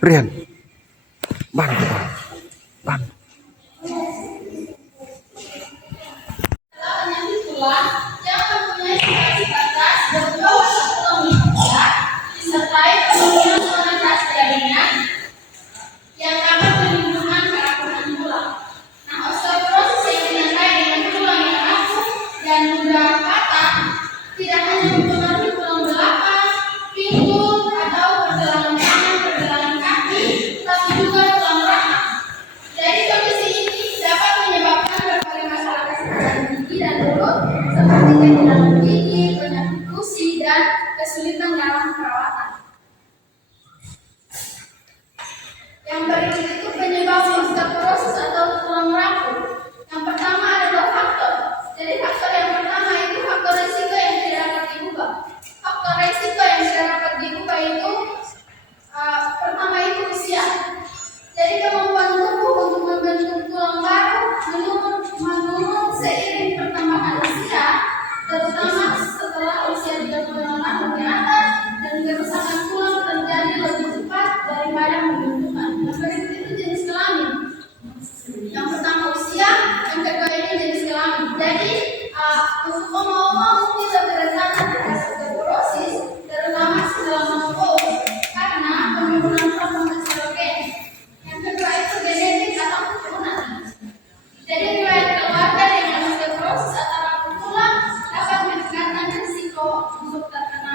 Rian, ban, ban. Seperti kehilangan gigi, penyakit gusi, dan kesulitan dalam perawatan. Yang berikut itu penyebab osteoporosis atau tulang rapuh. Yang pertama adalah faktor. Jadi faktor yang pertama itu faktor risiko yang tidak dapat diubah. Faktor risiko yang tidak dapat diubah itu pertama itu usia. Jadi kemampuan tubuh untuk membentuk tulang baru menurun seiring pertambahan usia, terutama setelah usia 35 tahun ke atas, dan kerusakan tulang terjadi lebih cepat daripada pembentukan. Yang berikut itu jenis kelamin. Yang pertama usia, yang kedua ini jenis kelamin. Jadi untuk omong-omong mungkin lebih rentan terhadap osteoporosis, terutama setelah menopause, karena penurunan hormon estrogen. Yang kedua itu genetik atau keturunan. Jadi riwayat keluarga dengan osteoporosis atau rapuh tulang dapat meningkatkan risiko untuk terkena.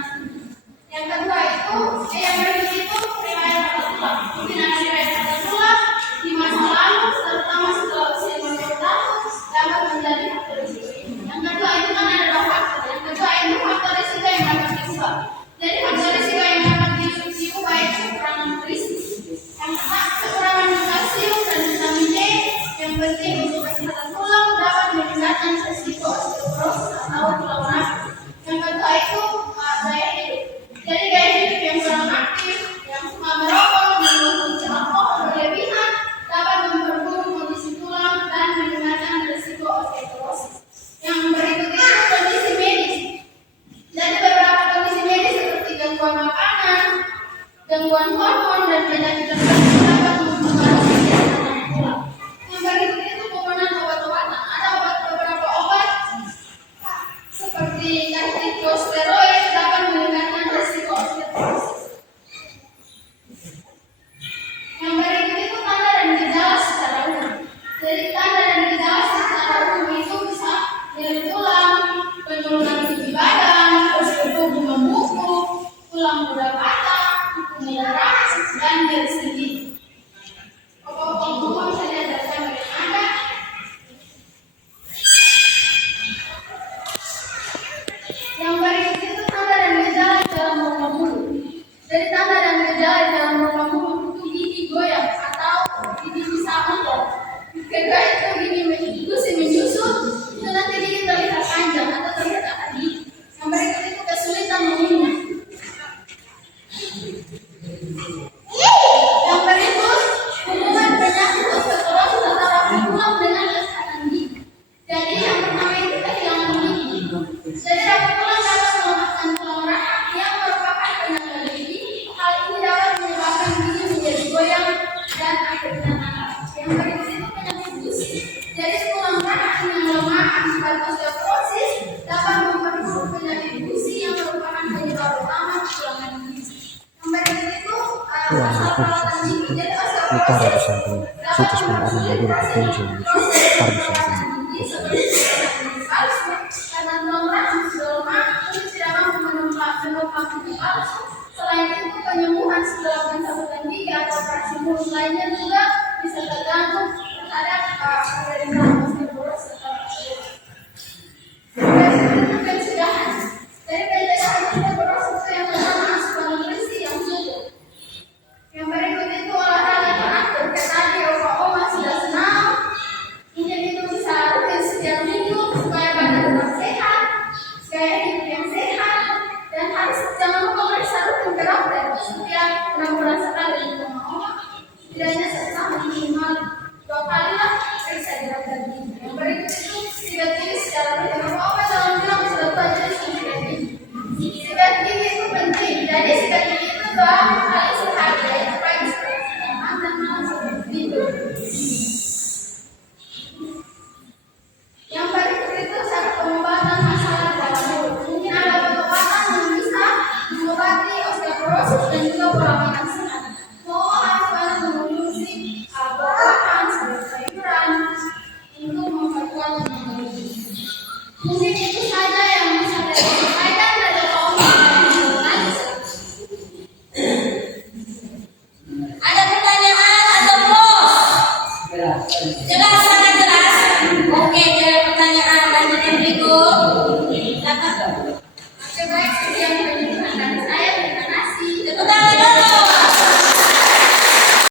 Yang kedua itu, yang berikut itu riwayat patah tulang. Mungkin ada riwayat patah tulang di masa lalu, terutama setelah usia 50 tahun, dapat menjadi faktor risiko. Yang kedua itu kan adalah faktor. Yang kedua itu faktor risiko yang dapat diubah. Jadi faktor risiko yang dapat diubah itu kekurangan nutrisi. Yang kedua kekurangan kalsium dan vitamin D yang penting untuk kesehatan tulang dapat meningkatkan risiko osteoporosis atau tulang rapuh. Yang kedua itu gaya hidup. Jadi gaya hidup yang kurang aktif, yang suka merokok, dan mengkonsumsi alkohol berlebihan dapat memperburuk kondisi tulang dan meningkatkan risiko osteoporosis. Yang berikut itu kondisi medis. Jadi beberapa kondisi medis seperti gangguan makanan, gangguan hormon, dan penyakit tertentu dapat mempengaruhi kesehatan tulang. Yang berikut itu penggunaan obat-obatan. Ada beberapa obat seperti kortikosteroid dapat meningkatkan risiko osteoporosis. Yang berikut itu tanda dan gejala secara umum. Jadi tanda dan gejala secara umum itu bisa nyeri tulang, penurunan tinggi badan, postur tubuh membungkuk, tulang mudah patah, darah, dan nyeri sendi. Pokok-pokok bisa diajarkan dengan Anda. Yang berikut itu tanda dan gejala dalam rongga mulut. Jadi tanda dan gejala dalam rongga mulut itu gigi goyang atau gigi bisa mentok. Kedua itu gusi menyusut, itu nanti gigi terlihat panjang atau terlihat akar gigi. Yang berikut itu kesulitan mengunyah. Yang berikut hubungan penyakit osteoporosis atau rapuh tulang dengan kesehatan gigi. Jadi yang pertama itu kehilangan gigi. Jadi rapuh tulang dapat melemahkan tulang rahang yang merupakan penyangga gigi. Hal ini dapat menyebabkan gigi menjadi goyang dan akhirnya patah. Yang berikut itu penyakit gusi. Jadi tulang rahang yang lemah akibat osteoporosis dapat memperburuk penyakit gusi yang merupakan penyebab utama kehilangan gigi. Yang berikut itu perawatan gigi. Jadi osteoporosis Situs pengeluaran dari provinsi karena tulang rahang sudah lemah, kulit tidak mampu menopang gigi palsu. Selain itu, penyembuhan setelah pencabutan gigi atau operasi mulut lainnya juga bisa terganggu terhadap penderita osteoporosis atau rapuh. Itu pencegahan. Dari pencegahan osteoporosis itu yang pertama asupan nutrisi yang cukup. Yang berikut itu olahraga teratur. Kayak tadi oma sudah senang. Ini itu bisa rutin setiap minggu supaya badan tetap sehat, gaya hidup yang sehat, dan harus jangan lupa periksa rutin ke dokter setiap 6 bulan sekali. Setidaknya pengobatan masalah dalam mulut. Mungkin ada pengobatan yang bisa mengobati osteoporosis dan juga pola makan sehat. Mau harus banyak mengonsumsi buah-buahan, sayur-sayuran untuk memperkuat imunitas. Mungkin itu saja yang bisa saya sampaikan dari Ada pertanyaan atau bos? Jelas, sangat jelas. Oke, dari pertanyaan lanjut yang berikut. Silakan.